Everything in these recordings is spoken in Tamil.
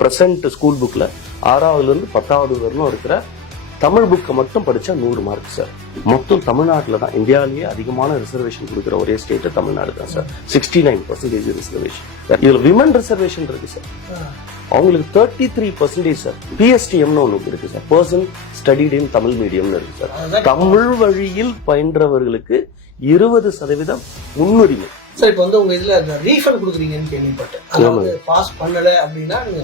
பிரசன்ட் ஸ்கூல் புக்ல 6ஆவதுல இருந்து 10வது வரலும் இருக்கிற தமிழ் புக்கை மட்டும் படிச்சா 100 மார்க் சார். மொத்தம் தமிழ்நாட்டில் தான் இந்தியாவிலேயே அதிகமான ரிசர்வேஷன் கொடுக்குற ஒரே ஸ்டேட் தமிழ்நாடு தான் சார். 69% ரிசர்வேஷன். இதுல விமன் ரிசர்வேஷன் இருக்கு சார். அவங்களுக்கு 33% சார். பிஎஸ்டிஎம்னு ஒண்ணு இருக்கு sir, person studied in Tamil மீடியம்னு இருக்கு சார். தமிழ் வழியில் பயின்றவர்களுக்கு 20% முன்னுரிமை சார். இப்போ வந்து உங்க இதுல ரீஃபண்ட் கொடுக்குறீங்கன்னு கேள்விப்பட்டேன். அதாவது பாஸ் பண்ணல அப்படின்னா நீங்க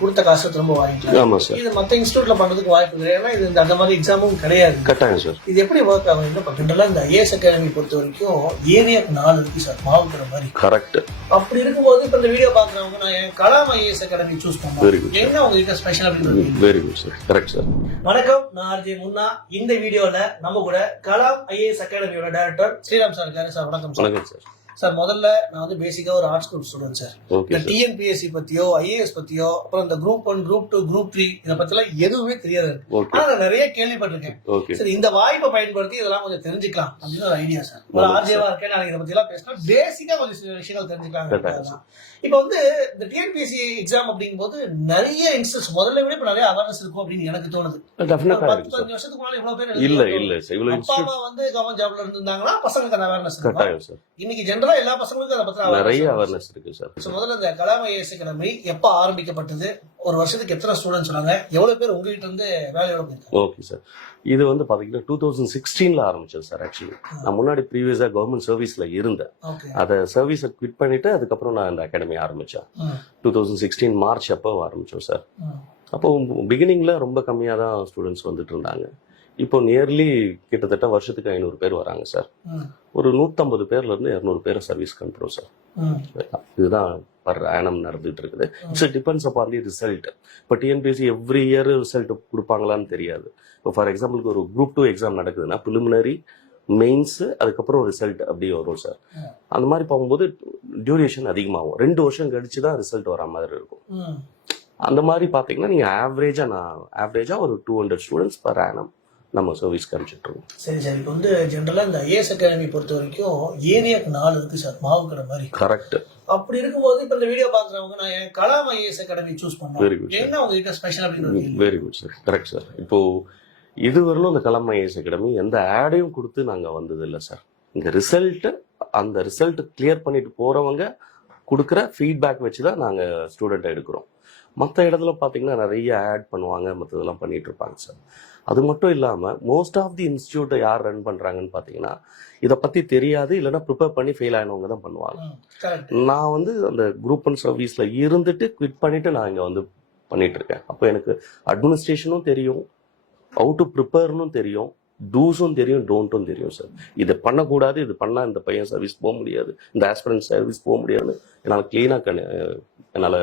கொடுத்த காசை திரும்ப வாங்கிக்கலாம். இது மத்த இன்ஸ்டியூட்ல பண்றதுக்கு வாய்ப்பு கிடையாது. ஏன்னா இது அந்த மாதிரி எக்ஸாமும் கிடையாது. கட்டாயம் சார். இது எப்படி ஒர்க் ஆகும்? என்ன பண்றதுல இந்த ஐஏஎஸ் அகாடமி பொறுத்த வரைக்கும் ஏரியாக்கு 4 இருக்கு சார், மாவுக்கிற மாதிரி. கரெக்ட். அப்படி இருக்கும்போது இப்ப இந்த வீடியோ பாக்குறவங்க நான் என் கலாம் ஐஏஎஸ் அகாடமி சூஸ் பண்ணேன், என்ன உங்ககிட்ட ஸ்பெஷல் அப்படின்னு? Very good sir. Correct sir. வணக்கம், நான் ஆர்ஜே முன்னா. இந்த வீடியோல நம்ம கூட கலாம் ஐஏஎஸ் அகாடமியோட டைரக்டர் ஸ்ரீராம் சார் இருக்காரு. சார் வணக்கம் சார். வணக்கம் சார். சார், முதல்ல நான் வந்து பேசிக்கா ஒரு ஆர்ட்ஸ் குரூப் ஸ்டூடெண்ட் சார். இந்த டிஎன்பிஎஸ்சி பத்தியோ ஐஏஎஸ் பத்தியோ அப்புறம் இந்த குரூப் 1 குரூப் 2 குரூப் 3 இதை பத்தி எல்லாம் எதுவுமே தெரியாது. ஆனா நான் நிறைய கேள்விப்பட்டிருக்கேன். சரி, இந்த வாய்ப்பை பயன்படுத்தி இதெல்லாம் கொஞ்சம் தெரிஞ்சுக்கலாம் அப்படின்னு ஒரு ஐடியா சார். ஒரு ஆர்ஜேவா இருக்கேன், நான் இதை பத்தி எல்லாம் பேசினா பேசிக்கா கொஞ்சம் விஷயங்கள் தெரிஞ்சுக்கலாம். இப்ப வந்து இந்த டிஎன்பிஎஸ்சி எக்ஸாம் அப்படிங்கும் போது நிறைய யங்ஸ்டர்ஸ் முதல்ல விட இப்ப நிறைய அவேர்னஸ் இருக்கும் அப்படின்னு எனக்கு தோணுது. 10-15 வருஷத்துக்கு முன்னாடி இவ்வளவு பேர் இல்ல அப்பா அம்மா வந்து கவர்மெண்ட் ஜாப்ல இருந்தாங்கன்னா பசங்களுக்கு அந்த அவேர்னஸ் இருக்கும். இன்னைக்கு ஜெனரலா எல்லா பசங்களுக்கும் அதை பத்தி நிறைய அவேர்னஸ் இருக்கு சார். முதல்ல இந்த கலாம் ஐஏஎஸ் அகாடமி எப்ப ஆரம்பிக்கப்பட்டது, ஒரு வருஷத்துக்கு எத்தனை ஸ்டூடெண்ட்ஸ் சொன்னாங்க, எவ்வளவு பேர் உங்ககிட்ட இருந்து வேலையோட போயிருக்காங்க? Okay sir. இது வந்து பாத்தீங்கன்னா 2016ல ஆரம்பிச்சது சார். ஆக்சுவலி நான் முன்னாடி ப்ரீவியஸா கவர்மெண்ட் சர்வீஸ்ல இருந்தேன். அதை சர்வீஸை குவிட் பண்ணிட்டு அதுக்கப்புறம் நான் இந்த அகாடமி ஆரம்பிச்சேன். 2016 மார்ச் அப்போ ஆரம்பிச்சோம் சார். அப்போ பிகினிங்ல ரொம்ப கம்மியா தான் ஸ்டூடெண்ட்ஸ் வந்துட்டு இருந்தாங்க. இப்போ நியர்லி கிட்டத்தட்ட வருஷத்துக்கு 500 பேர் வராங்க சார். ஒரு 150 பேர்ல இருந்து 200 பேரை சர்வீஸ்க்கு அனுப்புறோம் சார். இதுதான் பர் ஆனம் நடந்துட்டு இருக்குது. It's depends upon the result. இப்போ டிஎன்பிஎஸ்சி எவ்ரி இயர் ரிசல்ட் கொடுப்பாங்களான்னு தெரியாது. இப்போ ஃபார் எக்ஸாம்பிளுக்கு ஒரு குரூப் 2 எக்ஸாம் நடக்குதுன்னா ப்ரிலிமினரி, மெயின்ஸ், அதுக்கப்புறம் ரிசல்ட் அப்படி வரும் சார். அந்த மாதிரி போகும்போது டியூரேஷன் அதிகமாகும். 2 வருஷம் கழிச்சு தான் ரிசல்ட் வர மாதிரி இருக்கும். அந்த மாதிரி பார்த்தீங்கன்னா நீங்கள் ஆவரேஜா ஒரு 200 ஸ்டூடெண்ட்ஸ் பர் ஆனம் நம்ம சர்வீஸ்க்கு அனுப்பிச்சுட்டு இருக்கோம். சரி சார். இப்போ வந்து ஜென்ரலா இந்த ஐஏஎஸ் அகாடமி பொறுத்த வரைக்கும் ஏரியாக்கு 4 இருக்கு சார், மாவுக்கிற மாதிரி. கரெக்ட். அப்படி இருக்கும்போது இப்ப இந்த வீடியோ பாக்குறவங்க நான் என் கலாம் ஐஏஎஸ் அகாடமி சூஸ் பண்ணேன், என்ன உங்ககிட்ட ஸ்பெஷல் அப்படின்னு? Very good sir. Correct sir. இப்போ இதுவரையிலும் இந்த கலாம் ஐஏஎஸ் அகாடமி எந்த ஆடையும் கொடுத்து நாங்க வந்தது இல்லை சார். இந்த அந்த ரிசல்ட் கிளியர் பண்ணிட்டு போறவங்க கொடுக்குற ஃபீட்பேக் வச்சுதான் நாங்க ஸ்டூடெண்ட் எடுக்கிறோம். மற்ற இடத்துல பார்த்தீங்கன்னா நிறைய ஆட் பண்ணுவாங்க, மற்றதெல்லாம் பண்ணிட்டு இருப்பாங்க சார். அது மட்டும் இல்லாமல் மோஸ்ட் ஆஃப் தி இன்ஸ்டியூட்டை யார் ரன் பண்ணுறாங்கன்னு பார்த்தீங்கன்னா இதை பற்றி தெரியாது, இல்லைன்னா ப்ரிப்பேர் பண்ணி ஃபெயில் ஆனவங்க தான் பண்ணுவாங்க. நான் வந்து அந்த குரூப் 1 சர்வீஸில் இருந்துட்டு குவிட் பண்ணிட்டு நான் இங்கே வந்து பண்ணிட்டு இருக்கேன். அப்போ எனக்கு அட்மினிஸ்ட்ரேஷனும் தெரியும், ஹவு டு ப்ரிப்பேர்னும் தெரியும், டூஸும் தெரியும், டோன்ட்டும் தெரியும் சார். இதை பண்ணக்கூடாது, இது பண்ணால் இந்த பையன் சர்வீஸ் போக முடியாது, இந்த ஆஸ்பிரண்ட் சர்வீஸ் போக முடியாதுன்னு என்னால் கிளீனாக என்னால்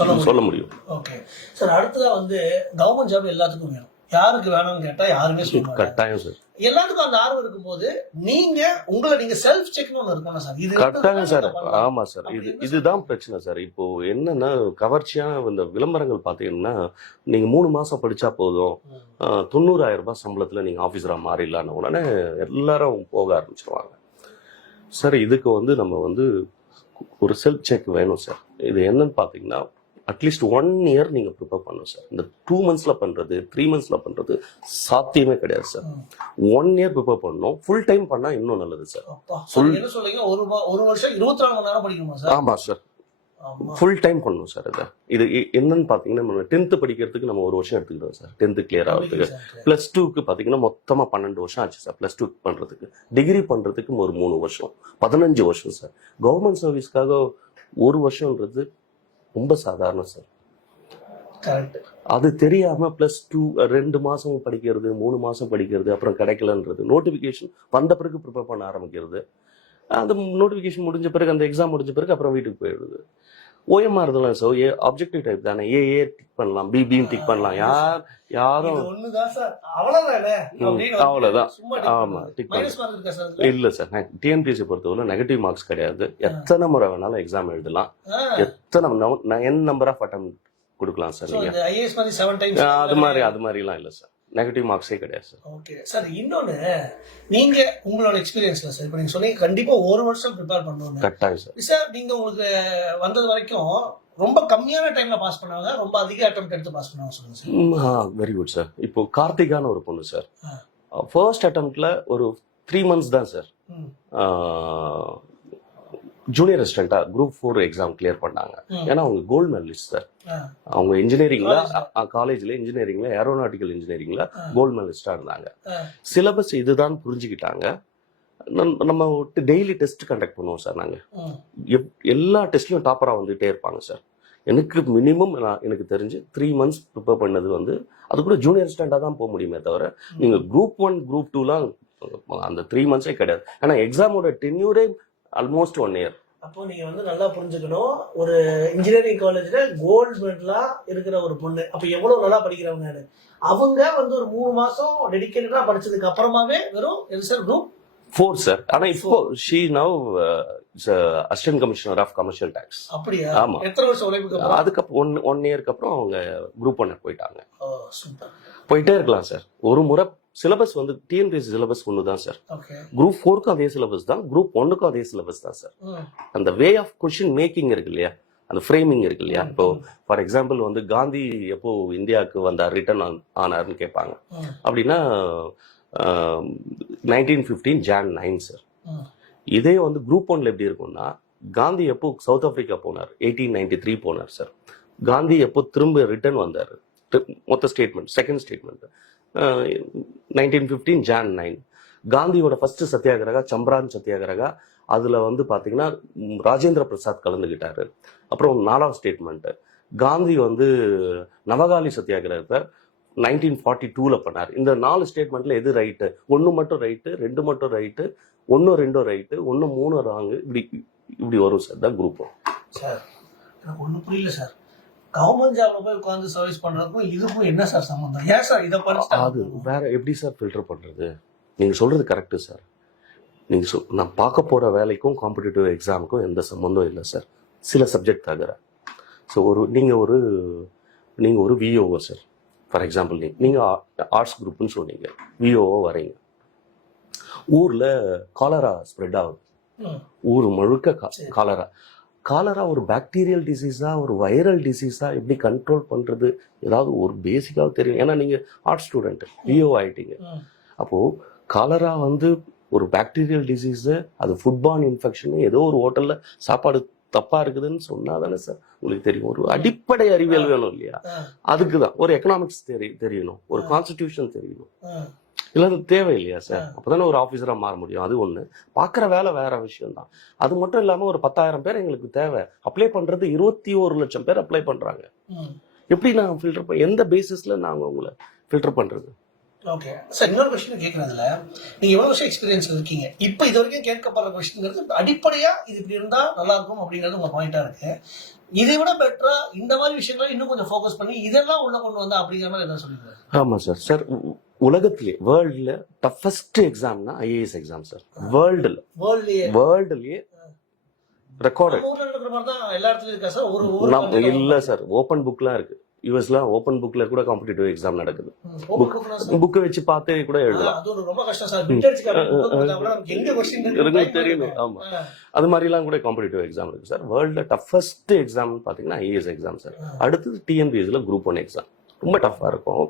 சொல்ல முடியும். Okay sir. அடுத்ததா வந்து கவர்மெண்ட் ஜாப் எல்லாத்துக்கும் வேணும், யாருக்கு வேணும்னு கேட்டா யாருமே சொல்லுவாங்க. கட்டாயம் சார். எல்லாத்துக்கும் அந்த ஆர்வம் இருக்கும்போது நீங்க செல்ஃப் செக்னு ஒன்று இருக்கணும் சார். இது கட்டாயம் சார். ஆமா சார். இதுதான் பிரச்சனை சார். இப்போ என்னன்னா கவர்ச்சியா இந்த விளம்பரங்கள் பாத்தீங்கன்னா நீங்க 3 மாசம் படிச்சா போதும் 90,000 ரூபாய் சம்பளத்துல நீங்க ஆபீசரா மாறிடலான்னு உடனே எல்லாரும் போக ஆரம்பிச்சிருவாங்க சார். இதுக்கு வந்து நம்ம வந்து ஒரு செல்ஃப் செக் வேணும் சார். இது என்னன்னு பாத்தீங்கன்னா அட்லீஸ்ட் 1 இயர் நீங்க ப்ரிப்பேர் பண்ணணும் சார். இந்த 2 மந்த்ஸ்ல பண்றது 3 மந்த்ஸ்ல பண்றது சாத்தியமே கிடையாது சார். 1 இயர் ப்ரிப்பேர் பண்ணணும். ஃபுல் டைம் பண்ணா இன்னும் நல்லது சார். என்ன சொல்றீங்க? ஒரு வருஷம் 24 மணி நேரம் படிக்கணுமா சார்? ஆமா சார், ஃபுல் டைம் பண்ணணும் சார். இது என்னன்னு பாத்தீங்கன்னா நம்ம 10th படிக்கிறதுக்கு நம்ம 1 வருஷம் எடுத்துக்கிட்டோம் சார். 10th கிளியர் ஆகிறதுக்கு. +2க்கு பாத்தீங்கன்னா மொத்தமா 12 வருஷம் ஆச்சு சார். +2 பண்றதுக்கு, டிகிரி பண்றதுக்கு ஒரு 3 வருஷம், 15 வருஷம் சார். கவர்மெண்ட் சர்வீஸ்க்காக 1 வருஷம்ன்றது ரொம்ப சாதாரணம் சார். அது தெரியாம +2 2 மாசம் படிக்கிறது, 3 மாசம் படிக்கிறது, அப்புறம் கிடைக்கலன்றது, நோட்டிபிகேஷன் வந்த பிறகு ப்ரிப்பேர் பண்ண ஆரம்பிக்கிறது, அந்த நோட்டிபிகேஷன் முடிஞ்ச பிறகு, அந்த எக்ஸாம் முடிஞ்ச பிறகு அப்புறம் வீட்டுக்கு போயிடுது. ஓஎம்ஆர் இதெல்லாம் சார் ஆப்ஜெக்டிவ் டைப் தானே, ஏ டிக் பண்ணலாம், பி டிக் பண்ணலாம், யாரும் அவ்வளவுதான். ஆமா, டிக் பண்ணலாம். இல்ல சார், டிஎன்பிஎஸ்சி பொறுத்தவரை நெகட்டிவ் மார்க்ஸ் கிடையாது. எத்தனை முறை வேணாலும் எக்ஸாம் எழுதலாம், எத்தனை நம்பர் ஆஃப் அட்டம் கொடுக்கலாம் சார். நீங்க அது மாதிரி எல்லாம் இல்ல சார். நெகட்டிவ் மார்க்ஸே கிடையாது சார். Okay sir. இன்னொன்னு, நீங்க உங்களோட எக்ஸ்பீரியன்ஸ்ல சார் இப்ப நீங்க சொன்னீங்க கண்டிப்பா 1 வருஷம் ப்ரிப்பேர் பண்ணணும். கட்டாயம் சார். சார் நீங்க உங்களுக்கு வந்தது வரைக்கும் ரொம்ப கம்மியான டைம்ல பாஸ் பண்ணாங்க, ரொம்ப அதிக அட்டெம்ப்ட் எடுத்து பாஸ் பண்ணாங்க, சொல்லுங்க சார். Very good sir. இப்போ கார்த்திகான ஒரு பொண்ணு சார், ஃபர்ஸ்ட் அட்டெம்ப்ட்ல ஒரு 3 months தான் சார் ஜூனியர் அசிஸ்டண்டா குரூப் 4 எக்ஸாம் கிளியர் பண்ணாங்க. ஏன்னா அவங்க கோல்டு மெடலிஸ்ட் சார். அவங்க இன்ஜினியரிங்ல, காலேஜ்ல இன்ஜினியரிங்ல, ஏரோநாட்டிக்கல் இன்ஜினியரிங்ல கோல்டு மெடலிஸ்டா இருந்தாங்க. சிலபஸ் இதுதான் புரிஞ்சுக்கிட்டாங்க. நம்ம டெய்லி டெஸ்ட் கண்டக்ட் பண்ணுவோம் சார். நாங்க எல்லா டெஸ்ட்லயும் டாப்பரா வந்துட்டே இருப்பாங்க சார். எனக்கு மினிமம் எனக்கு தெரிஞ்சு 3 months ப்ரிப்பேர் பண்ணது வந்து அது கூட ஜூனியர் ஸ்டாண்டா தான் போக முடியுமே தவிர நீங்க குரூப் 1 குரூப் 2லாம் அந்த 3 months கிடையாது. ஆனா எக்ஸாமோட டென்யூரே ஆல்மோஸ்ட் 1 year. அப்போ நீங்க வந்து நல்லா புரிஞ்சுக்கணும், ஒரு இன்ஜினியரிங் காலேஜ்ல கோல்டு மெடலா இருக்கிற ஒரு பொண்ணு அப்ப எவ்வளவு நல்லா படிக்கிறவங்க. அவங்க வந்து ஒரு 3 மாசம் டெடிகேட்டடா படிச்சதுக்கு அப்புறமாவே வெறும் சார் குரூப் 4 சார். ஆனா இப்போ she now assistant commissioner of commercial taxes. அப்படியா? ஆமா. எத்தனை வருஷம் உழைப்புக்கு? அதுக்கப்புறம் 1 yearக்கு அப்புறம் அவங்க குரூப் 1 போயிட்டாங்க. சூப்பர். போயிட்டே இருக்கலாம் சார். ஒரு முறை சிலபஸ் வந்து டிஎன்பிஎஸ்சி சிலபஸ் ஒன்று தான் சார். குரூப் 4க்கும் அதே சிலபஸ் தான், குரூப் 1க்கும் அதே சிலபஸ் தான் சார். அந்த வே ஆஃப் கொஸ்டின் மேக்கிங் இருக்கு இல்லையா, அந்த ஃப்ரேமிங் இருக்கு இல்லையா. இப்போ ஃபார் எக்ஸாம்பிள் வந்து காந்தி எப்போ இந்தியாவுக்கு வந்தார், ரிட்டர்ன் ஆனார்னு கேட்பாங்க. அப்படின்னா 1915 Jan 9 சார். இதே வந்து குரூப் 1ல எப்படி இருக்கும்னா காந்தி எப்போ சவுத் ஆப்பிரிக்கா போனார், 1893 போனார் சார். காந்தி எப்போ திரும்ப ரிட்டர்ன் வந்தார், மொத்த ஸ்டேட்மெண்ட் செகண்ட் ஸ்டேட்மெண்ட் 1915 Jan 9. காந்தியோட ஃபர்ஸ்ட் சத்தியாகிரகா சம்பரான் சத்தியாகிரகா. அதுல வந்து பாத்தீங்கன்னா ராஜேந்திர பிரசாத் கலந்துகிட்டாரு. அப்புறம் 4வது ஸ்டேட்மெண்ட் காந்தி வந்து நவகாலி சத்தியாகிரகத்தை 1942ல பண்ணார். இந்த 4 ஸ்டேட்மெண்ட்ல எது ரைட்டு? 1 மட்டும் ரைட்டு, 2 மட்டும் ரைட்டு, 1 2 ரைட்டு, 1 3 ராங்கு, இப்படி வரும் சார். தான் குரூப். சார் எனக்கு ஒன்றும் புரியல சார். கவர்மெண்ட் ஜாப்ல போய் உட்காந்து சர்வீஸ் பண்றதுக்கும் இதுக்கும் என்ன சார் சம்பந்தம்? ஏன் சார் இதை படிச்சு அது வேற எப்படி சார் ஃபில்டர் பண்றது? நீங்க சொல்றது கரெக்டு சார். நீங்க நான் பார்க்க போற வேலைக்கும் காம்படிட்டிவ் எக்ஸாமுக்கும் எந்த சம்பந்தம் இல்லை சார், சில சப்ஜெக்ட் தவிர. ஸோ நீங்க ஒரு விஓஓ சார். ஃபார் எக்ஸாம்பிள் நீங்க ஆர்ட்ஸ் குரூப்னு சொன்னீங்க, விஓஓ வரீங்க. ஊர்ல காலரா ஸ்ப்ரெட் ஆகுது, ஊர் முழுக்க காலரா ஒரு பாக்டீரியல் டிசீஸா ஒரு வைரல் டிசீஸா எப்படி கண்ட்ரோல் பண்றது, ஏதாவது ஒரு பேசிக்காக தெரியும். ஏன்னா நீங்க ஆர்ட் ஸ்டூடெண்ட், விஓ ஆயிட்டீங்க. அப்போ காலரா வந்து ஒரு பாக்டீரியல் டிசீஸ், அது ஃபுட்பார்ன் இன்ஃபெக்ஷன், ஏதோ ஒரு ஹோட்டல்ல சாப்பாடு தப்பா இருக்குதுன்னு சொன்னாதானே சார் உங்களுக்கு தெரியும். ஒரு அடிப்படை அறிவியல் வேணும் இல்லையா? அதுக்குதான் ஒரு எக்கனாமிக்ஸ் தெரியணும், ஒரு கான்ஸ்டிடியூஷன் தெரியணும். இல்லை அது தேவை இல்லையா சார்? அப்பதானே ஒரு ஆஃபீஸரா மாற முடியும். அது ஒண்ணு. பாக்குற வேலை வேற விஷயம் தான். அது மட்டும் இல்லாம ஒரு 10,000 பேர் எங்களுக்கு தேவை. அப்ளை பண்றது 21 லட்சம் பேர் அப்ளை பண்றாங்க. எப்படி நான் ஃபில்டர் எந்த பேசிஸ்ல நாங்க உங்களை ஃபில்டர் பண்றது? ஓகே சார், இன்னொரு கொஸ்டின் கேட்கறதுல நீங்க எவ்வளவு வருஷம் எக்ஸ்பீரியன்ஸ் இருக்கீங்க, இப்போ இது வரைக்கும் கேட்கப்படுற கொஸ்டின்ங்கிறது அடிப்படையா இது இப்படி இருந்தா நல்லா இருக்கும் அப்படிங்கிறது உங்க பாயிண்டா இருக்கு. இதை விட பெட்டரா இந்த மாதிரி விஷயங்களை இன்னும் கொஞ்சம் ஃபோக்கஸ் பண்ணி இதெல்லாம் உள்ள கொண்டு வந்தா அப்படிங்கிற மாதிரி எதாவது சொல்லிருக்காரு? ஆமா சார். சார் உலகத்திலே வேர்ல்ட்ல டஃபஸ்ட் எக்ஸாம்னா ஐஏஎஸ் எக்ஸாம் சார். வேர்ல்ட்லயே ரெக்கார்டட். எல்லா இடத்துலயும் இருக்கா சார்? இல்ல சார், ஓபன் புக்லாம் இருக்கு. யூஎஸ்ல ஓபன் புக்ல கூட காம்படிட்டிவ் எக்ஸாம் நடக்குது. புக்கை வச்சு பார்த்தே கூட எழுதலாம். தெரியும். ஆமா, அது மாதிரிலாம் கூட காம்படிட்டிவ் எக்ஸாம் இருக்கு சார். வேர்ல்ட்ல டஃபஸ்ட் எக்ஸாம் பாத்தீங்கன்னா ஐஏஎஸ் எக்ஸாம் சார். அடுத்தது டிஎன்பிஎஸ்சில குரூப் 1 எக்ஸாம் ரொம்ப டஃபா இருக்கும்.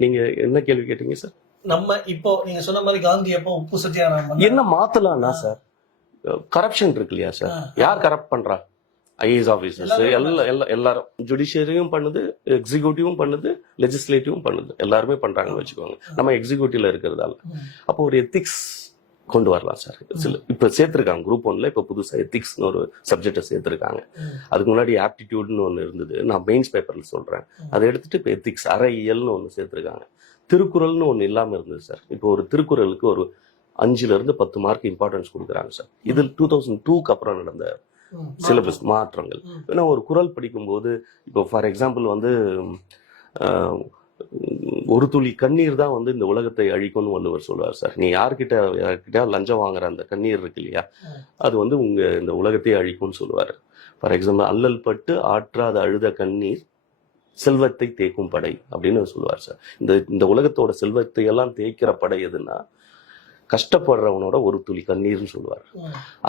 நீங்க என்ன கேள்வி கேட்டீங்க சார்? நம்ம இப்போ நீங்க சொன்ன மாதிரி காந்தி அப்போ உப்பு சத்தியாகிரகம் என்ன மாத்தலாம்னா சார், கரப்ஷன் இருக்கு இல்லையா சார்? யார் கரப்ட் பண்றா? ஐஏஎஸ் ஆபீசர்ஸ் எல்லாரும். ஜுடிஷியரியும் பண்ணுது, எக்ஸிக்யூட்டிவும் பண்ணுது, லெஜிஸ்லேட்டிவும் பண்ணுது. எல்லாருமே பண்றாங்கன்னு வச்சுக்கோங்க. நம்ம எக்ஸிக்யூட்டிவ்ல இருக்கிறதால அப்போ ஒரு எத்திக்ஸ் கொண்டு வரலாம் சார். இப்ப சேர்த்திருக்காங்க குரூப் 1ல. இப்ப புதுசா எத்திக்ஸ்னு ஒரு சப்ஜெக்டை சேர்த்திருக்காங்க. அதுக்கு முன்னாடி ஆப்டிடியூட்னு ஒண்ணு இருந்தது, நான் மெயின்ஸ் பேப்பர்ல சொல்றேன். அதை எடுத்துட்டு இப்ப எத்திக்ஸ் அறையியல்னு ஒண்ணு சேர்த்திருக்காங்க. திருக்குறள்னு ஒண்ணு இல்லாம இருந்தது சார். இப்போ ஒரு திருக்குறளுக்கு ஒரு 5ல இருந்து 10 மார்க் இம்பார்ட்டன்ஸ் கொடுக்குறாங்க சார். இது 2002க்கு அப்புறம் நடந்த சிலபஸ் மாற்றங்கள். ஏன்னா ஒரு குறள் படிக்கும்போது இப்போ ஃபார் எக்ஸாம்பிள் வந்து ஒரு துளி கண்ணீர் தான் வந்து இந்த உலகத்தை அழிக்கும்னு வள்ளுவர் சொல்லுவார் சார். நீ யார்கிட்ட லஞ்சம் வாங்குற அந்த கண்ணீர் இருக்கு இல்லையா, அது வந்து இந்த உலகத்தையே அழிக்கும்னு சொல்லுவாரு. ஃபார் எக்ஸாம்பிள் அல்லல் பட்டு ஆற்றாத அழுத கண்ணீர் செல்வத்தை தேய்க்கும் படை அப்படின்னு சொல்லுவார் சார். இந்த உலகத்தோட செல்வத்தை எல்லாம் தேய்க்கிற படை எதுன்னா கஷ்டப்படுறவனோட ஒரு துளி கண்ணீர்னு சொல்லுவார்.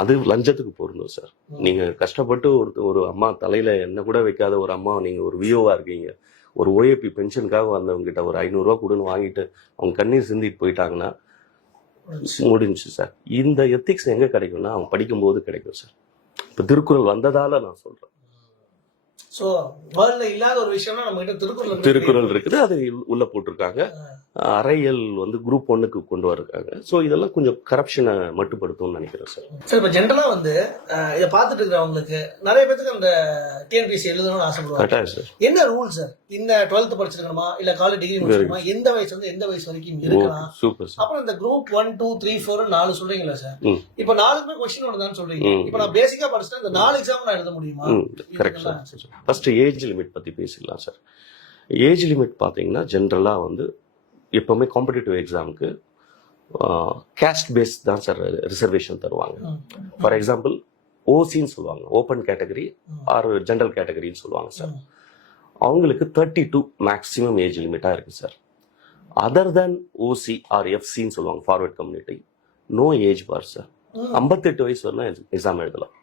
அது லஞ்சத்துக்கு பொருந்தும் சார். நீங்க கஷ்டப்பட்டு ஒரு அம்மா தலையில என்ன கூட வைக்காத ஒரு அம்மா, நீங்க ஒரு விஓவா இருக்கீங்க, ஒரு ஓஏபி பென்ஷனுக்காக வந்தவங்க கிட்ட ஒரு 500 ரூபா கொடுன்னு வாங்கிட்டு அவங்க கண்ணீர் சிந்திட்டு போயிட்டாங்கன்னா முடிஞ்சு சார். இந்த எத்திக்ஸ் எங்க கிடைக்கும்னா அவங்க படிக்கும்போது கிடைக்கும் சார். இப்ப திருக்குறள் வந்ததால நான் சொல்றேன். சோ வேர்ல்ட்ல இல்லாத ஒரு விஷயம்னா நம்ம கிட்ட திருக்குறள் இருக்குது, அது உள்ள போட்டிருக்காங்க. அறையல் வந்து குரூப் 1க்கு கொண்டு வர்றாங்க. சோ இதெல்லாம் கொஞ்சம் கரப்ஷனை மட்டுப்படுத்தும்னு நினைக்கிறேன் சார். சார் இப்ப ஜென்ரலா வந்து இதை பார்த்துட்டு இருக்கிறவங்களுக்கு நிறைய பேருக்கு அந்த டிஎன்பிஎஸ்சி எழுதணும்னு ஆசைப்படுவாங்க சார். என்ன ரூல் சார்? இந்த 12th படிச்சிருக்கணுமா இல்ல காலேஜ் டிகிரி முடிச்சிருக்கணுமா, எந்த வயசு வந்து எந்த வயசு வரைக்கும் இருக்கலாம்? Super sir. அப்புறம் இந்த குரூப் 1 2 3 4 4 சொல்றீங்களா சார்? இப்ப 4க்குமே क्वेश्चन ஒன்னு தான் சொல்றீங்க. இப்ப நான் பேசிக்கா படிச்சா இந்த 4 எக்ஸாம் நான் எழுத முடியுமா? Correct sir. First age limit பத்தி பேசிடலாம் சார். ஏஜ் லிமிட் பாத்தீங்கன்னா ஜென்ரலா வந்து எப்பவுமே காம்படிட்டிவ் எக்ஸாமுக்கு கேஸ்ட் பேஸ் தான் சார் ரிசர்வேஷன் தருவாங்க. ஃபார் எக்ஸாம்பிள் ஓசின்னு சொல்லுவாங்க, ஓப்பன் கேட்டகரி ஆர் ஜென்ரல் கேட்டகரின்னு சொல்லுவாங்க சார். அவங்களுக்கு 32 மேக்ஸிமம் ஏஜ் லிமிட்டா இருக்கு sir. Other than OC or எஃப்சின்னு சொல்லுவாங்க, forward community, no age bar sir. 58 வயசு வரலாம் எக்ஸாம் எழுதலாம்.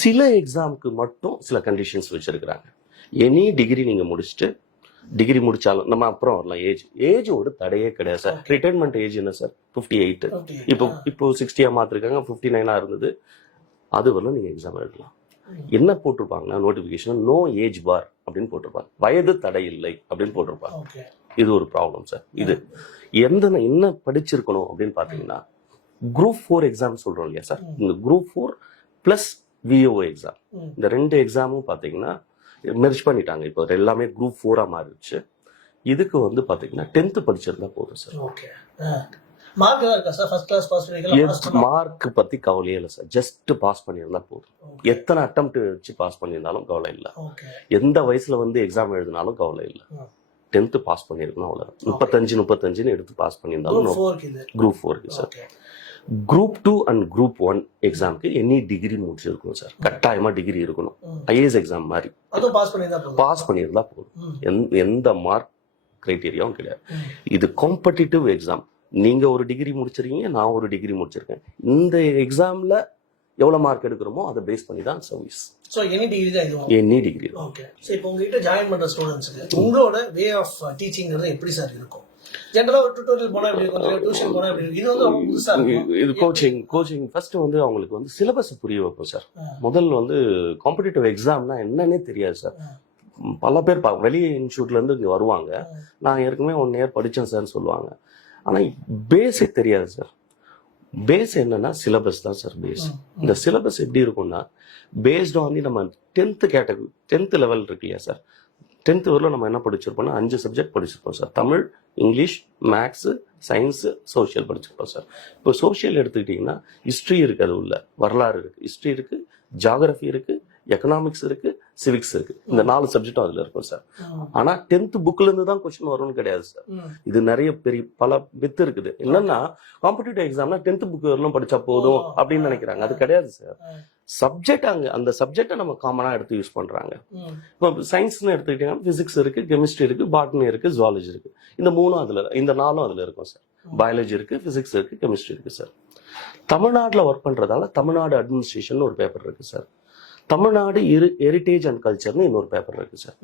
சில எக்ஸாமுக்கு மட்டும் சில கண்டிஷன்ஸ் வச்சிருக்கிறாங்க. எனி டிகிரி நீங்க முடிச்சுட்டு, டிகிரி முடிச்சாலும் நம்ம அப்புறம் வரலாம். ஏஜ் ஒரு தடையே கிடையாது சார். ரிட்டைர்மெண்ட் ஏஜ் என்ன சார்? 58. இப்போ 60 மாத்திருக்காங்க, 59 இருந்தது. அது வரலாம் நீங்க எக்ஸாம் எழுதலாம். என்ன போட்டிருப்பாங்கன்னா நோட்டிபிகேஷன் நோ ஏஜ் பார் அப்படின்னு போட்டிருப்பாங்க, வயது தடை இல்லை அப்படின்னு போட்டிருப்பாங்க. இது ஒரு ப்ராப்ளம் சார். இது என்ன படிச்சிருக்கணும் அப்படின்னு பாத்தீங்கன்னா குரூப் 4 எக்ஸாம் சொல்றோம் இல்லையா சார், இந்த குரூப் 4 பிளஸ் விஓ எக்ஸாம், இந்த 2 எக்ஸாமும் பாத்தீங்கன்னா மெர்ஜ் பண்ணிட்டாங்க. இப்போ எல்லாமே குரூப் 4 மாறிடுச்சு. இதுக்கு வந்து பாத்தீங்கன்னா 10th படிச்சிருந்தா போதும் சார். மார்க் பத்தி கவலையே இல்லை சார். ஜஸ்ட் பாஸ் பண்ணியிருந்தா போதும். எத்தனை அட்டெம்ப்ட் வச்சு பாஸ் பண்ணியிருந்தாலும் கவலை இல்லை. எந்த வயசுல வந்து எக்ஸாம் எழுதினாலும் கவலை இல்லை. 10th பாஸ் பண்ணிருக்கணும், அவ்வளவுதான். 35 எடுத்து பாஸ் பண்ணியிருந்தாலும் group 4 sir. Group 2 and group 1 எக்ஸாமுக்கு எனி டிகிரி முடிச்சிருக்கணும் சார். கட்டாயமா டிகிரி இருக்கணும். ஐஏஎஸ் எக்ஸாம் மாதிரி பாஸ் பண்ணியிருந்தா போதும். எந்த மார்க் கிரைட்டீரியாவும் கிடையாது. இது காம்படிட்டிவ் எக்ஸாம். நீங்க ஒரு டிகிரி முடிச்சிருக்கீங்க, நான் ஒரு டிகிரி முடிச்சிருக்கேன். இந்த எக்ஸாம்ல எவ்வளவு மார்க் எடுக்கிறோமோ அதை பேஸ் பண்ணி தான் சர்வீஸ். சோ எனி டிகிரி தான் இதுவும். Any degree. ஓகே. சோ இப்போ உங்ககிட்ட ஜாயின் பண்ற ஸ்டூடண்ட்ஸ்க்கு உங்களோட வே ஆஃப் டீச்சிங்கிறது எப்படி சார் இருக்கும்? ஜெனரலா ஒரு டியூட்டோரியல் போனா எப்படி இருக்கும், டியூஷன் போனா எப்படி இருக்கும்? இது வந்து ரொம்ப புதுசா இருக்கு. இது கோச்சிங் ஃபர்ஸ்ட் வந்து அவங்களுக்கு வந்து சிலபஸ் புரிய வைப்போம் சார். முதல்ல வந்து காம்படிட்டிவ் எக்ஸாம்னா என்னன்னே தெரியாது சார். பல பேர் வெளி இன்ஸ்டியூட்ல இருந்து இங்க வருவாங்க. நான் ஏற்கனவே 1 இயர் படிச்சேன் சார்னு சொல்லுவாங்க. ஆனா பேஸே தெரியாது சார். பேஸ் என்னன்னா சிலபஸ் தான் சார் பேஸ். இந்த சிலபஸ் எப்படி இருக்கும்னா பேஸ்ட் ஆன் நம்ம 10th கேட்டகரி 10th லெவல் இருக்கு இல்லையா சார். 10th வரல நம்ம என்ன படிச்சிருப்போம்னா 5 சப்ஜெக்ட் படிச்சிருப்போம் sir. Tamil, English, maths, science, social படிச்சிருப்போம் சார். இப்போ சோஷியல் எடுத்துக்கிட்டீங்கன்னா ஹிஸ்டரி இருக்கு, அது உள்ள வரலாறு இருக்கு, ஹிஸ்டரி இருக்கு, ஜியாகிரபி இருக்கு, எக்கனாமிக்ஸ் இருக்கு, சிவிக்ஸ் இருக்கு. இந்த 4 சப்ஜெக்டும் அதுல இருக்கும் சார். ஆனா 10th புக்ல இருந்து தான் கொஸ்டின் வரும்னு கிடையாது சார். இது நிறைய பெரிய பல வித்து இருக்குது. என்னன்னா காம்படிட்டிவ் எக்ஸாம்னா 10th புக் வரலாம் படிச்சா போதும் அப்படின்னு நினைக்கிறாங்க. அது கிடையாது சார். சப்ஜெக்ட் அந்த சப்ஜெக்டை நம்ம காமனா எடுத்து யூஸ் பண்றாங்க. இப்போ சயின்ஸ்னு எடுத்துக்கிட்டீங்கன்னா பிசிக்ஸ் இருக்கு, கெமிஸ்ட்ரி இருக்கு, பாட்னி இருக்கு, ஜுவாலஜி இருக்கு. இந்த 3 அதுல, இந்த 4 அதுல இருக்கும் சார். பயாலஜி இருக்கு, பிசிக்ஸ் இருக்கு, கெமிஸ்ட்ரி இருக்கு சார். தமிழ்நாட்டுல ஒர்க் பண்றதால தமிழ்நாடு அட்மினிஸ்ட்ரேஷன் ஒரு பேப்பர் இருக்கு சார். தமிழ்நாடு ஹெரிட்டேஜ் அண்ட் கல்ச்சர்னு இன்னொரு பேப்பர் இருக்கு சார்.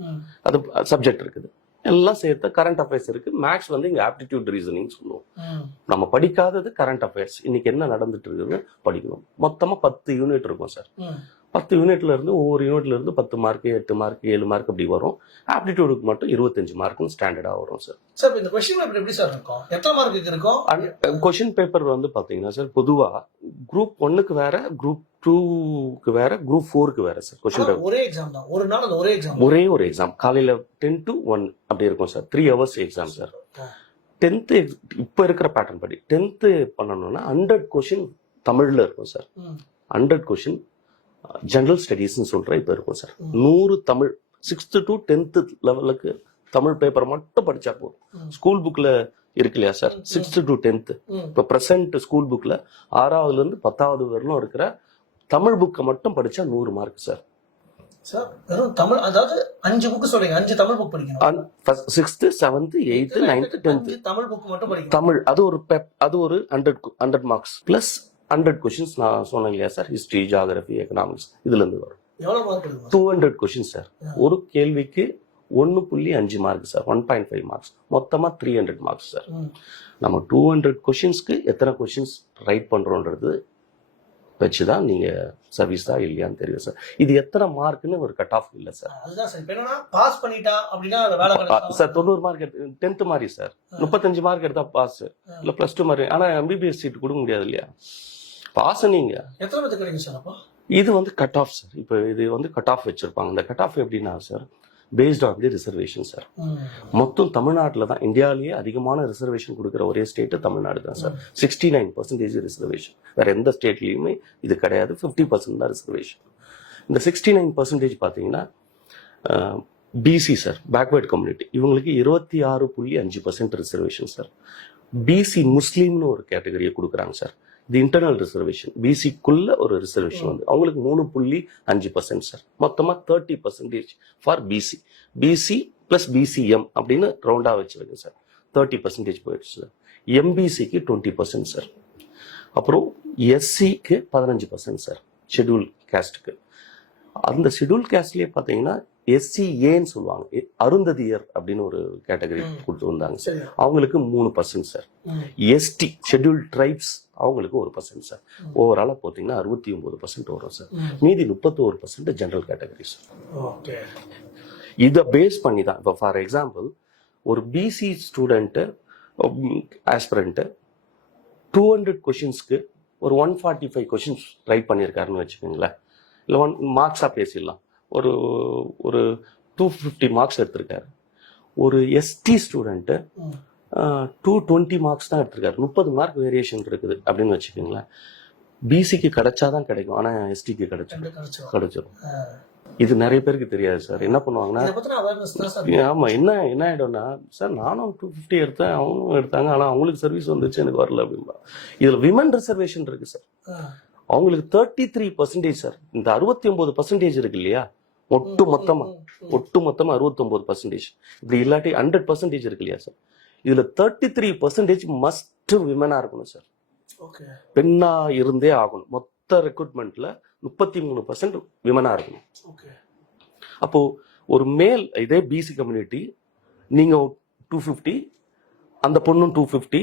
அது சப்ஜெக்ட் இருக்குது. எல்லாம் சேர்த்து கரண்ட் அஃபேர்ஸ் இருக்கு. மேக்ஸ் வந்து இங்க ஆப்டிடியூட் ரீசனிங் சொல்லுவோம். நம்ம படிக்காதது கரண்ட் அஃபேர்ஸ், இன்னைக்கு என்ன நடந்துட்டு இருக்குன்னு படிக்கணும். மொத்தமா 10 யூனிட் இருக்கும் சார். 10 யூனிட்ல இருந்து ஒவ்வொரு யூனிட்ல இருந்து 10 மார்க், 8 மார்க், 7 மார்க் அப்படி வரும். ஆப்டிடியூடுக்கு மட்டும் 25 மார்க்னு ஸ்டாண்டர்டா வரும் சார். சார் இந்த क्वेश्चन பேப்பர் எப்படி சார் இருக்கும்? எத்தனை மார்க்குக்கு இருக்கும்? क्वेश्चन பேப்பர் வந்து பாத்தீங்கன்னா சார் பொதுவா குரூப் 1க்கு வேற, குரூப் 2க்கு வேற, குரூப் 4க்கு வேற சார். क्वेश्चन பேப்பர் ஒரே எக்ஸாம் தான். ஒரு நாள் ஒரே எக்ஸாம். ஒரே ஒரு எக்ஸாம் காலையில 10 to 1 அப்படி இருக்கும் sir. 3 hours exam sir. 10th இப்ப இருக்கிற பேட்டர்ன் படி 10th பண்ணணும்னா 100 क्वेश्चन தமிழ்ல இருக்கும் சார். 100 क्वेश्चन ஜெனரல் ஸ்டடீஸ்னு சொல்ற இப்ப இருக்கும் sir. 100 Tamil 6th to 10th லெவலுக்கு தமிழ் பேப்பர் மட்டும் படிச்சா போதும். ஸ்கூல் புக்ல இருக்கு இல்லையா சார், 6th to 10th இப்ப பிரசன்ட் ஸ்கூல் புக்ல 6வது இருந்து 10வது வரலும் இருக்கிற தமிழ் புக்கை மட்டும் படிச்சா 100 மார்க் சார். சார் வெறும் தமிழ், அதாவது 5 புக் சொல்றீங்க, 5 தமிழ் புக் படிக்கணும். 6th 7th 8th 9th 10th Tamil book மட்டும் படிக்கணும். தமிழ் அது ஒரு 100 மார்க்ஸ் பிளஸ் 100 கொஸ்டின்ஸ். நான் சொன்னேன் இல்லையா சார், ஹிஸ்டரி, ஜியாகிரபி, எக்கனாமிக்ஸ் இதுல இருந்து வரும். எவ்வளவு மார்க் எடுக்கணும்? 200 கொஸ்டின்ஸ் சார். ஒரு கேள்விக்கு 1.5 மார்க் சார், 1.5 மார்க்ஸ், மொத்தமா 300 மார்க்ஸ் சார். நம்ம 200 கொஸ்டின்ஸ்க்கு எத்தனை கொஸ்டின்ஸ் ரைட் பண்றோன்றது வச்சுதான் நீங்க சர்வீஸ் தான் இல்லையான்னு தெரியும் சார். இது எத்தனை மார்க்னு ஒரு கட் ஆஃப் இல்ல சார். அதுதான் சார். என்னன்னா பாஸ் பண்ணிட்டா அப்படின்னா வேலை சார் 90 மார்க் 10th மாதிரி சார், 35 மார்க் எடுத்தா பாஸ் இல்ல +2 மாதிரி. ஆனா எம்பிபிஎஸ் சீட் கொடுக்க முடியாது இல்லையா. பாஸ் நீங்க எத்தனை பேருக்கு கிடைக்கும் சார்? அப்போ இது வந்து கட் ஆஃப் சார். இப்போ இது வந்து கட் ஆஃப் வச்சிருப்பாங்க. இந்த கட் ஆஃப் எப்படின்னா sir, based on the reservation sir. மொத்தம் தமிழ்நாட்டில் தான் இந்தியாவிலேயே அதிகமான ரிசர்வேஷன் கொடுக்குற ஒரே ஸ்டேட் தமிழ்நாடு தான் சார். 69% ரிசர்வேஷன். வேற எந்த ஸ்டேட்லயுமே இது கிடையாது. 50% தான் ரிசர்வேஷன். இந்த 69% பார்த்தீங்கன்னா பிசி சார், பேக்வேர்ட் கம்யூனிட்டி, இவங்களுக்கு 26.5% ரிசர்வேஷன் சார். பிசி முஸ்லீம்னு ஒரு கேட்டகரியை கொடுக்குறாங்க சார். இது இன்டர்னல் ரிசர்வேஷன். பிசிக்குள்ள ஒரு ரிசர்வேஷன் வந்து அவங்களுக்கு 3.5% சார். மொத்தமா 30% for BC. BC plus BCM அப்படின்னு ரவுண்டா வச்சிருக்கு சார். 30% போயிடுச்சு சார். எம்பிசிக்கு 20% சார். அப்புறம் எஸ்சிக்கு 15% சார், ஷெட்யூல் கேஸ்டுக்கு. அந்த ஷெட்யூல் கேஸ்ட்லயே பாத்தீங்கன்னா SCAன்னு சொல்லுவாங்க, அருந்ததியர் அப்படின்னு ஒரு கேட்டகரி கொடுத்து வந்தாங்க சார். அவங்களுக்கு 3% சார். எஸ்டி ஷெட்யூல் ட்ரைப்ஸ் அவங்களுக்கு 1% சார். ஓவராலா பார்த்தீங்கன்னா 69% வரும் சார். மீதி 31% ஜெனரல் கேட்டகரி சார். இதை பேஸ் பண்ணி தான் இப்போ ஃபார் எக்ஸாம்பிள் ஒரு பிசி ஸ்டூடெண்ட்டு ஆஸ்பிரண்ட்டு 200 கொஷின்ஸ்க்கு ஒரு 145 கொஷின்ஸ் ரைட் பண்ணியிருக்காருன்னு வச்சுக்கோங்களேன். இல்லை மார்க்ஸாக பேசிடலாம். ஒரு 250 மார்க்ஸ் எடுத்திருக்காரு. ஒரு எஸ்டி ஸ்டூடெண்ட்டு 220 மார்க்ஸ் தான் எடுத்திருக்காரு. 30 மார்க் வேரியேஷன் இருக்குது அப்படின்னு வச்சுக்கோங்களேன். பிசிக்கு கிடைச்சாதான் கிடைக்கும், ஆனா எஸ்டிக்கு கிடைச்சிடும். இது நிறைய பேருக்கு தெரியாது சார். என்ன பண்ணுவாங்கன்னா, ஆமா என்ன ஆயிடும்னா சார், நானும் 250 எடுத்தேன், அவங்களும் எடுத்தாங்க, ஆனா அவங்களுக்கு சர்வீஸ் வந்துச்சு, எனக்கு வரல அப்படின்பா. இதுல விமன் ரிசர்வேஷன் இருக்கு சார். அவங்களுக்கு 33% சார். இந்த 69% இருக்கு இல்லையா, ஒட்டு மொத்தமா 69%. இப்படி இல்லாட்டி 100% இருக்கு இல்லையா சார், இதுல 33% மஸ்ட் விமனா இருக்கணும் சார். பெண்ணா இருந்தே ஆகணும். மொத்த ரெக்ரூட்மெண்ட்ல 33% விமனா இருக்கணும். அப்போ ஒரு மேல், இதே பிசி கம்யூனிட்டி, நீங்க 250, அந்த பொண்ணும் 250,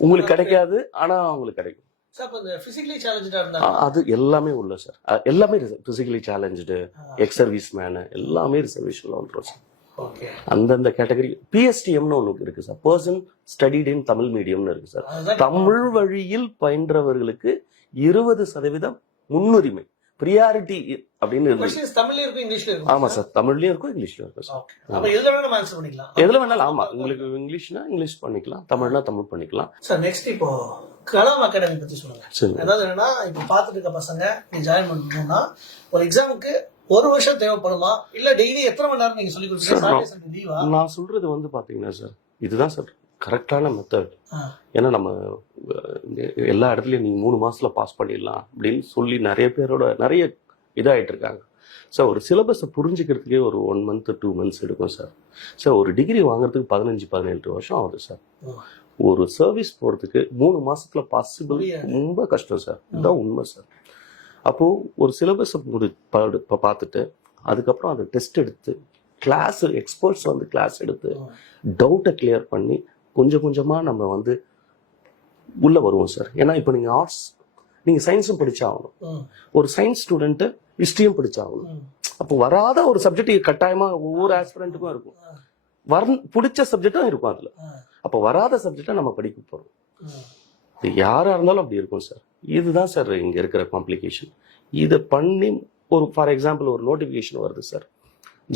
உங்களுக்கு கிடைக்காது, ஆனா அவங்களுக்கு கிடைக்கும். அது எல்லாமே உள்ள சார். எல்லாமே physically challenge, ex service men எல்லாமே ரிசர்வேஷன்ல வந்துடும் சார். அந்தந்த கேட்டகரி. பிஎஸ்டிஎம்னு ஒன்று இருக்கு sir, person studied in Tamil மீடியம்னு இருக்கு சார். தமிழ் வழியில் பயின்றவர்களுக்கு 20% முன்னுரிமை, பிரியாரிட்டி அப்படின்னு இருக்கு. ஆமா சார், தமிழ்லயும் இருக்கும், இங்கிலீஷ்லயும் இருக்கும் சார். எதுல வேணாலும். ஆமா, உங்களுக்கு இங்கிலீஷ்னா இங்கிலீஷ் பண்ணிக்கலாம், தமிழ்னா தமிழ் பண்ணிக்கலாம் சார். நெக்ஸ்ட் இப்போ கலாம் அகாடமி பத்தி சொல்லுங்க. அதாவது என்னன்னா, இப்ப பாத்துட்டு இருக்க பசங்க நீ ஜாயின் பண்ணணும்னா ஒரு எக்ஸாமுக்கு 1 வருஷம் தேவைப்படுமா, இல்ல டெய்லி எத்தனை மணி நேரம் நீங்க சொல்லி கொடுத்தீங்க? நான் சொல்றது வந்து பாத்தீங்கன்னா சார், இதுதான் சார் கரெக்டான மெத்தட். ஏன்னா நம்ம எல்லா இடத்துலயும் நீங்க 3 மாசத்துல பாஸ் பண்ணிடலாம் அப்படின்னு சொல்லி நிறைய பேரோட நிறைய இதாயிட்டு இருக்காங்க சார். ஒரு சிலபஸை புரிஞ்சுக்கிறதுக்கே ஒரு 1 month 2 months எடுக்கும் சார். சார் ஒரு டிகிரி வாங்குறதுக்கு 15-17 வருஷம் ஆகுது சார். ஒரு சர்வீஸ் போறதுக்கு 3 மாசத்துல பாசிபிள் ரொம்ப கஷ்டம் சார். இதுதான் உண்மை சார். அப்போ ஒரு சிலபஸை பார்த்துட்டு அதுக்கப்புறம் அதை டெஸ்ட் எடுத்து கிளாஸ் எக்ஸ்பர்ட்ஸ் வந்து கிளாஸ் எடுத்து டவுட்டை கிளியர் பண்ணி கொஞ்சம் கொஞ்சமா நம்ம வந்து உள்ள வருவோம் சார். ஏன்னா இப்போ நீங்க ஆர்ட்ஸ், நீங்க சயின்ஸும் படிச்சாகணும். ஒரு சயின்ஸ் ஸ்டூடெண்ட் ஹிஸ்டரியும் படிச்சாகணும். அப்போ வராத ஒரு சப்ஜெக்ட் கட்டாயமா ஒவ்வொரு ஆஸ்பிரண்ட்டுக்கும் இருக்கும். பிடிச்ச சப்ஜெக்டும் இருக்கும் அதுல. அப்போ வராத சப்ஜெக்டை நம்ம படிக்க போறோம். யாரா இருந்தாலும் அப்படி இருக்கும் சார். இதுதான் சார் இங்க இருக்கிற காம்ப்ளிகேஷன். இதை பண்ணி ஒரு ஃபார் எக்ஸாம்பிள் ஒரு நோட்டிபிகேஷன் வருது சார்,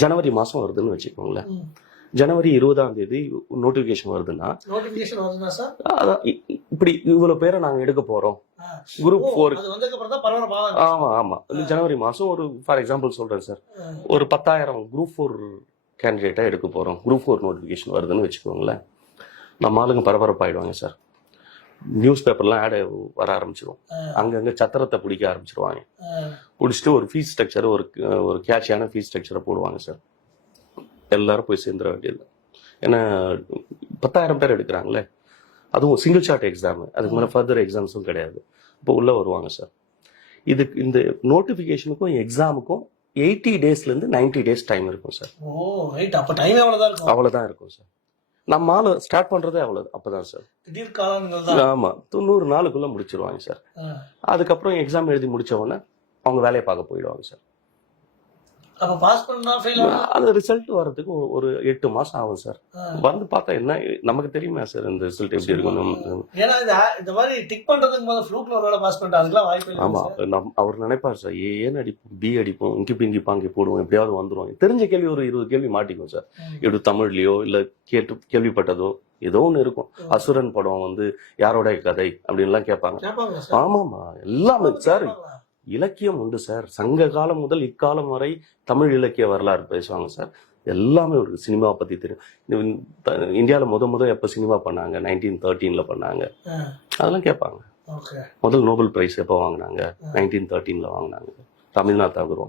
ஜனவரி மாசம் வருதுன்னு வச்சுக்கோங்களேன். ஜனவரி 20ஆம் தேதி நோட்டிபிகேஷன் வருதுன்னா, இப்படி இவ்வளவு பேரை நாங்க எடுக்க போறோம் குரூப் 4. ஆமா, ஜனவரி மாசம் ஒரு ஃபார் எக்ஸாம்பிள் சொல்றேன் சார், ஒரு 10,000 குரூப் 4 கேண்டிடேட்டா எடுக்க போறோம். குரூப் 4 நோட்டிபிகேஷன் வருதுன்னு வச்சுக்கோங்களேன். நம்ம ஆளுங்க பரபரப்பாயிடுவாங்க சார். நியூஸ் பேப்பர்லாம் ஆட் வர ஆரம்பிச்சிடும். அங்கங்கே சத்திரத்தை பிடிக்க ஆரம்பிச்சிருவாங்க. பிடிச்சிட்டு ஒரு ஃபீஸ் ஸ்ட்ரக்சர், ஒரு கேட்சியான ஃபீஸ் ஸ்ட்ரக்சரை போடுவாங்க சார். எல்லாரும் போய் சேர்ந்துட வேண்டியது. ஏன்னா 10,000 பேர் எடுக்கிறாங்களே, அதுவும் சிங்கிள் ஷாட் எக்ஸாமு, அதுக்கு மேலே ஃபர்தர் எக்ஸாம்ஸும் கிடையாது. இப்போ உள்ளே வருவாங்க சார். இந்த நோட்டிஃபிகேஷனுக்கும் எக்ஸாமுக்கும் 80 daysலேருந்து 90 days டைம் இருக்கும் சார். அவ்வளோதான் இருக்கும் சார். நம்ம ஆளு ஸ்டார்ட் பண்றதே அவ்வளவு அப்பதான் சார். ஆமா, 90 நாளுக்குள்ள முடிச்சிருவாங்க சார். அதுக்கப்புறம் எக்ஸாம் எழுதி முடிச்ச உடனே அவங்க வேலையை பார்க்க போயிடுவாங்க சார். அந்த ரிசல்ட் வர்றதுக்கு ஒரு 8 மாசம் ஆகும் சார். வந்து பார்த்தா என்ன நமக்கு தெரியுமா சார் இந்த ரிசல்ட் எப்படி இருக்கும். ஆமா, அவர் நினைப்பார் சார், ஏன்னு அடிப்போம், பி அடிப்போம், இங்கி பிங்கி பாங்கி போடுவோம், எப்படியாவது வந்துருவாங்க. தெரிஞ்ச கேள்வி ஒரு 20 கேள்வி மாட்டிக்கும் சார். எப்படி தமிழ்லயோ இல்ல கேள்விப்பட்டதோ ஏதோ ஒண்ணு இருக்கும். அசுரன் படம் வந்து யாரோட கதை அப்படின்லாம் கேட்பாங்க. ஆமாமா, எல்லாமே சார். இலக்கியம் உண்டு சார். சங்க காலம் முதல் இக்காலம் வரை தமிழ் இலக்கிய வரலாறு பேசுவாங்க சார். எல்லாமே ஒரு சினிமாவை பத்தி தெரியும். இந்தியாவில் முதல் எப்ப சினிமா பண்ணாங்க, 1913 பண்ணாங்க, அதெல்லாம் கேட்பாங்க. முதல் நோபல் பிரைஸ் எப்போ வாங்கினாங்க, 1913 வாங்கினாங்க. ரவீந்திரநாத் தாகூர்,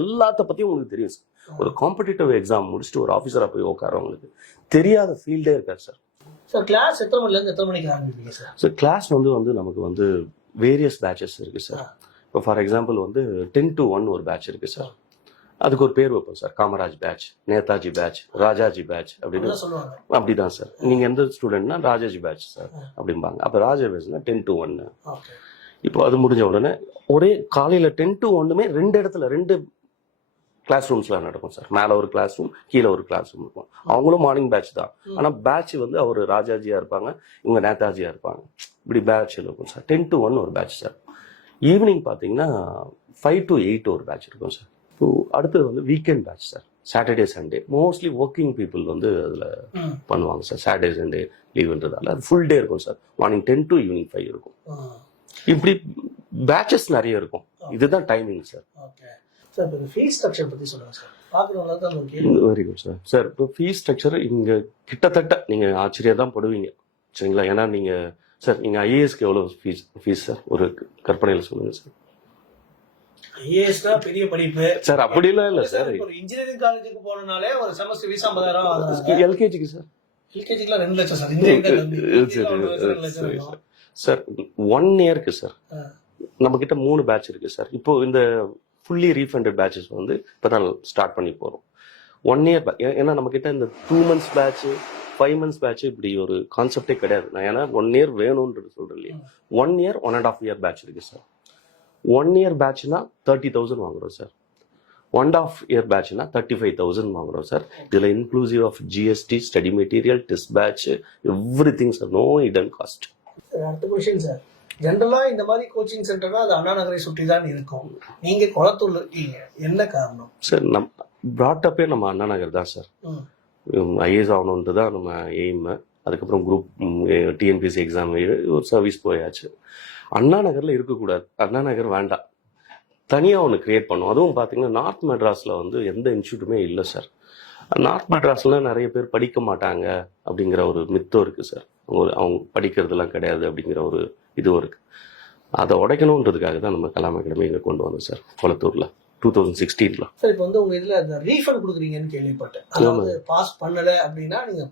எல்லாத்த பத்தியும் உங்களுக்கு தெரியும் சார். ஒரு காம்படிட்டிவ் எக்ஸாம் முடிச்சுட்டு ஒரு ஆஃபீஸரா போய் உட்காரவங்களுக்கு தெரியாத ஃபீல்டே இருக்காரு சார். கிளாஸ் எத்தனை மணில இருந்து எத்தனை மணிக்கு ஆரம்பிப்பீங்க சார்? சார் கிளாஸ் வந்து நமக்கு வந்து வேரியஸ் பேட்சஸ் இருக்கு சார். இப்போ ஃபார் எக்ஸாம்பிள் வந்து 10 to 1 ஒரு பேட்ச் இருக்கு சார். அதுக்கு ஒரு பேர் வைப்போம் sir. Kamaraj batch, Netaji batch, Rajaji batch அப்படின்னு. அப்படிதான் சார். நீங்க எந்த ஸ்டூடெண்ட்னா ராஜாஜி பேட்ச் சார் அப்படிம்பாங்க. அப்ப ராஜா பேட்ச்னா 10 to 1. இப்போ அது முடிஞ்ச உடனே ஒரே காலையில 10 to 1 2 இடத்துல 2 கிளாஸ் ரூம்ஸ்ல நடக்கும் சார். மேல ஒரு கிளாஸ் ரூம், கீழே ஒரு கிளாஸ் ரூம் இருக்கும். அவங்களும் மார்னிங் பேட்ச் தான். ஆனா பேட்ச் வந்து அவர் ராஜாஜியா இருப்பாங்க, இவங்க நேதாஜியா இருப்பாங்க. இப்படி பேட்ச் இருக்கும் சார். 10 to 1 ஒரு பேட்ச் சார். ஈவினிங் பார்த்தீங்கன்னா 5 to 8 ஒரு பேட்ச் இருக்கும் சார். இப்போ அடுத்தது வந்து weekend batch sir. Saturday Sunday mostly working people வந்து அதில் பண்ணுவாங்க சார். சாட்டர்டே சண்டே லீவுன்றதால அது ஃபுல் டே இருக்கும் சார். மார்னிங் 10 to evening 5 இருக்கும். இப்படி பேட்சஸ் நிறைய இருக்கும். இதுதான் timing sir. Very good sir. Sir இப்போ ஃபீஸ் ஸ்ட்ரக்சர் இங்கே கிட்டத்தட்ட நீங்கள் ஆச்சரியம் தான் படுவீங்க சரிங்களா. ஏன்னா நீங்கள் சார் நீங்க ஐஏஎஸ்க்கு எவ்வளவு ஃபீஸ் சார் ஒரு கற்பனையில சொல்லுங்க சார். ஐஏஎஸ்னா பெரிய படிப்பு சார். அப்படி இல்ல சார். ஒரு இன்ஜினியரிங் காலேஜுக்கு போறனாலே ஒரு செமஸ்டர் ஃபீஸ் 50,000. எல்கேஜிக்கு சார்? எல்கேஜிக்குலாம் 2 லட்சம் சார். சார் 1 இயருக்கு சார் நம்ம கிட்ட 3 பேட்ச் இருக்கு சார். இப்போ இந்த ஃபுல்லி ரீஃபண்டட் பேட்சஸ் வந்து இப்பதான் ஸ்டார்ட் பண்ணி போறோம். 1 இயர், ஏன்னா நம்ம கிட்ட இந்த 2 months பேட்ச், 5 months பேட்ச் இப்படி ஒரு கான்செப்டே கிடையாது. நான் ஏன்னா 1 year வேணும்ன்றது சொல்றேன் இல்லையா. 1 year 1.5 year பேட்ச் இருக்கு சார். 1 year பேட்ச்னா 30,000 வாங்குறோம் சார். 1.5 year பேட்ச்னா 35,000 வாங்குறோம் சார். இதுல inclusive of GST, study material, test batch, everything sir. No hidden cost. அடுத்த கொஸ்டின் சார். ஜென்ரலா இந்த மாதிரி கோச்சிங் சென்டர்னா அது அண்ணா நகரை சுற்றி தான் இருக்கும். நீங்க குளத்தூர்ல இருக்கீங்க, என்ன காரணம் சார்? பிராட்டப்பே நம்ம அண்ணா நகர் தான் சார். ஐஏஎஸ் ஆகணுன்ட்டு தான் நம்ம எய்ம். அதுக்கப்புறம் குரூப் டிஎன்பிஎஸ்சி எக்ஸாம் ஒரு சர்வீஸ் போயாச்சு. அண்ணா நகர்ல இருக்கக்கூடாது, அண்ணா நகர் வேண்டாம், தனியாக ஒன்று கிரியேட் பண்ணும். அதுவும் பார்த்தீங்கன்னா நார்த் மெட்ராஸில் வந்து எந்த இன்ஸ்டியூட்டுமே இல்லை சார். நார்த் மெட்ராஸ்ல நிறைய பேர் படிக்க மாட்டாங்க அப்படிங்கிற ஒரு மித்தம் இருக்கு சார். அவங்க படிக்கிறதுலாம் கிடையாது அப்படிங்கிற ஒரு இதுவும் இருக்கு. அதை உடைக்கணுன்றதுக்காக தான் நம்ம கலாம் அகாடமி இங்கே கொண்டு வந்தோம் சார், கொளத்தூர்ல 2016. சார் இப்போ வந்து உங்க இதுல அந்த ரீஃபண்ட் கொடுக்குறீங்கன்னு கேள்விப்பட்டேன். அதாவது பாஸ் பண்ணல அப்படின்னா நீங்க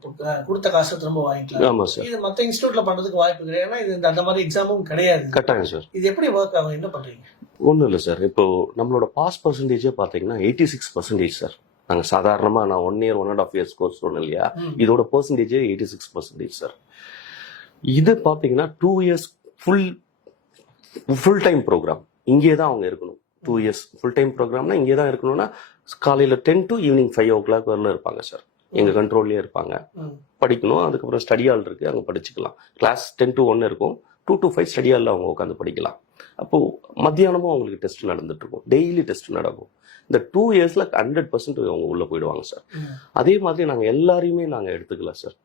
கொடுத்த காசை திரும்ப வாங்கிக்கலாம். ஆமா சார். இது மற்ற இன்ஸ்டியூட்ல பண்றதுக்கு வாய்ப்பு கிடையாது. ஏன்னா இது அந்த மாதிரி எக்ஸாமும் கிடையாது. கட்டாயம் சார். இது எப்படி ஒர்க் ஆகும், என்ன பண்றீங்க? ஒன்றும் இல்லை சார். இப்போ நம்மளோட பாஸ் பர்சன்டேஜே பார்த்தீங்கன்னா 86% சார். நாங்கள் சாதாரணமாக நான் 1 year 1.5 years கோர்ஸ் சொன்னேன் இல்லையா, இதோட பர்சன்டேஜே 86% சார். இது பார்த்தீங்கன்னா 2 years ஃபுல் டைம் ப்ரோக்ராம். இங்கே தான் அவங்க இருக்கணும். 2 years ஃபுல் டைம் ப்ரோக்ராம்னா இங்கே தான் இருக்கணும்னா காலையில் 10 to evening 5 o'clock வரல இருப்பாங்க சார். எங்கள் கண்ட்ரோல்லே இருப்பாங்க. படிக்கணும். அதுக்கப்புறம் ஸ்டடி ஹால் இருக்கு, அங்கே படிச்சுக்கலாம். கிளாஸ் 10 to 1 இருக்கும். 2 to 5 ஸ்டடி ஹாலில் அவங்க உட்காந்து படிக்கலாம். அப்போது மத்தியானமும் அவங்களுக்கு டெஸ்ட் நடந்துட்டு இருக்கும். டெய்லி டெஸ்ட் நடக்கும். இந்த 2 yearsல 100% அவங்க உள்ள போயிடுவாங்க சார். அதே மாதிரி நாங்கள் எல்லாரையுமே நாங்கள் எடுத்துக்கல சார்.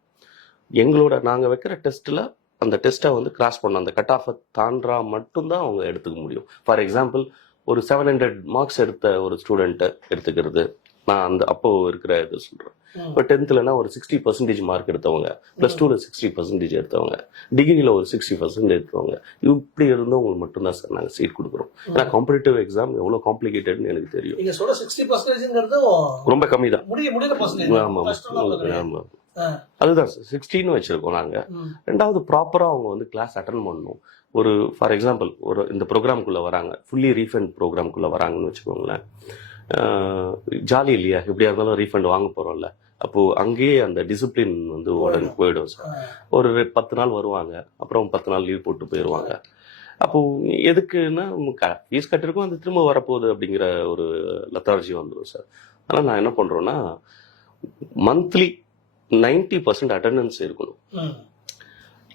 நாங்கள் வைக்கிற டெஸ்ட்டில் அந்த டெஸ்ட்டை வந்து கிராஸ் பண்ண அந்த கட் ஆஃபை தாண்டா மட்டும்தான் அவங்க எடுத்துக்க முடியும். ஃபார் எக்ஸாம்பிள் ஒரு 700 marks எடுத்த ஒரு ஸ்டூடெண்ட்டை எடுத்துக்கிறது, நான் அந்த அப்போ இருக்கிற இது சொல்றேன். இப்போ 10th ஒரு 60% மார்க் எடுத்தவங்க, +2ல 60% எடுத்தவங்க, டிகிரியில் ஒரு 60% எடுத்தவங்க, இப்படி இருந்தவங்களுக்கு மட்டும்தான் சார் நாங்கள் சீட் கொடுக்குறோம். ஏன்னா காம்படிட்டிவ் எக்ஸாம் எவ்வளோ காம்ப்ளிகேட்டட்னு எனக்கு தெரியும். நீங்க சொல்ற 60%ங்கிறது ரொம்ப கம்மி தான். ஆமா ஆமா அதுதான் சார் 16 வச்சிருக்கோம் நாங்க. ரெண்டாவது ப்ராப்பரா அவங்க வந்து கிளாஸ் அட்டன் பண்ணணும். ஒரு ஃபார் எக்ஸாம்பிள் ஒரு இந்த ப்ரோக்ராம்குள்ள வராங்க, ஃபுல்லி ரீஃபண்ட் ப்ரோக்ராம்குள்ள வராங்கன்னு வச்சுக்கோங்களேன். ஜாலி இல்லையா, எப்படியா இருந்தாலும் ரீஃபண்ட் வாங்க போறோம்ல, அப்போ அங்கேயே அந்த டிசிப்ளின் வந்து உடனே போயிடும் சார். ஒரு 10 நாள் வருவாங்க, அப்புறம் 10 நாள் லீவ் போட்டு போயிடுவாங்க. அப்போ எதுக்குன்னா ஃபீஸ் கட்டிருக்கோம், அது திரும்ப வரப்போகுது அப்படிங்கிற ஒரு லெத்தார்ஜி வந்துடும் சார். அதனால் நான் என்ன பண்றோம்னா மந்த்லி 90% அட்டெண்டன்ஸ் இருக்கணும்.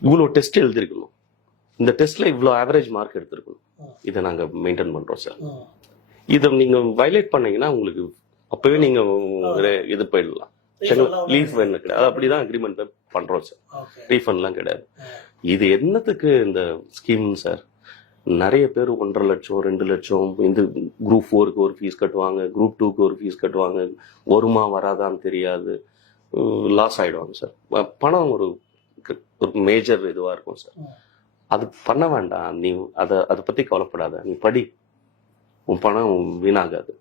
இவ்வளோ டெஸ்ட் எழுதிருக்கணும், இந்த டெஸ்ட்ல இவ்வளோ ஆவரேஜ் மார்க் எடுத்திருக்கணும். இதை நாங்க மெயின்டைன் பண்றோம் சார். இதை நீங்க வயலேட் பண்ணீங்கன்னா உங்களுக்கு அப்பவே நீங்க இது போயிடலாம். லீஃப் வேணும் கிடையாது, அப்படிதான் அக்ரிமெண்ட் பண்றோம் சார். ரீஃபண்ட்லாம் கிடையாது. இது என்னத்துக்கு இந்த ஸ்கீம் சார்? நிறைய பேர் 1.5 லட்சம் 2 லட்சம் இந்த குரூப் 4க்கு ஒரு ஃபீஸ் கட்டுவாங்க, குரூப் 2க்கு ஒரு ஃபீஸ் கட்டுவாங்க, வருமா வராதான்னு தெரியாது, லாஸ் ஆயிடுவாங்க சார். பணம் ஒரு மேஜர் இதுவா இருக்கும் சார். அது பண்ண வேண்டாம். நீ அதை பத்தி கவலைப்படாத, நீ படி, உன் பணம் வீணாகாது.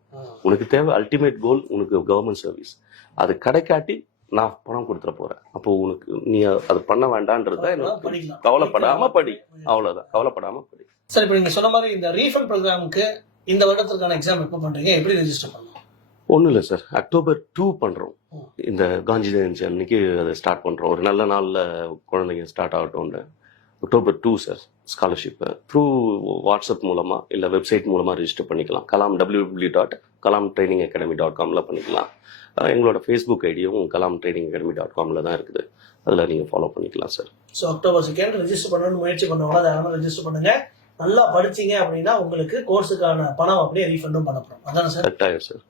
உனக்கு தேவை அல்டிமேட் கோல், உனக்கு கவர்மெண்ட் சர்வீஸ். அது கிடைக்காட்டி நான் பணம் கொடுத்துட போறேன். அப்போ உனக்கு நீ அது பண்ண வேண்டான்றத கவலைப்படாம படி, அவ்வளவுதான். கவலைப்படாம படி சார். இப்போ நீங்க சொன்ன மாதிரி இந்த ரீஃபண்ட் ப்ரோக்ராமுக்கு இந்த வருடத்திற்கான எக்ஸாம் எப்போ பண்றீங்க, எப்படி ரெஜிஸ்டர் பண்ணலாம்? ஒன்றும் இல்லை சார், October 2 பண்றோம். இந்த காந்தி ஜெயந்தி அன்னைக்கு அதை ஸ்டார்ட் பண்றோம். ஒரு நல்ல நாள்ல குழந்தைங்க ஸ்டார்ட் ஆகட்டும். October 2 sir. Scholarship through WhatsApp மூலமா இல்ல வெப்சைட் மூலமா ரெஜிஸ்டர் பண்ணிக்கலாம். கலாம் www.kalamtrainingacademy.comல பண்ணிக்கலாம். எங்களோட ஃபேஸ்புக் ஐடியும் kalamtrainingacademy.comல தான் இருக்குது. அதில் நீங்கள் ஃபாலோ பண்ணிக்கலாம் சார். ஸோ October 2 ரெஜிஸ்டர் பண்ணணும்னு முயற்சி பண்ணவங்க அதை ரெஜிஸ்டர் பண்ணுங்க. நல்லா படிச்சீங்க அப்படின்னா உங்களுக்கு கோர்ஸுக்கான பணம் அப்படியே ரீஃபண்டும் பண்ணப்படும். அதானே சார்? கரெக்டாக சார்.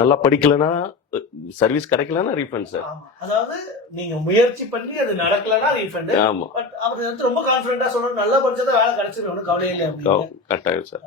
நல்லா படிக்கலன்னா சர்வீஸ் கிடைக்கலன்னா ரீஃபண்ட் சார். அதாவது நீங்க முயற்சி பண்ணி அது நடக்கலன்னா ரீஃபண்ட். ஆமா. பட் அவர் வந்து ரொம்ப கான்ஃபிடென்ட்டா சொல்றாரு, நல்லா படிச்சதா வேலை கிடைச்சிடும், கவலையே இல்லை. கரெக்டாக சார்.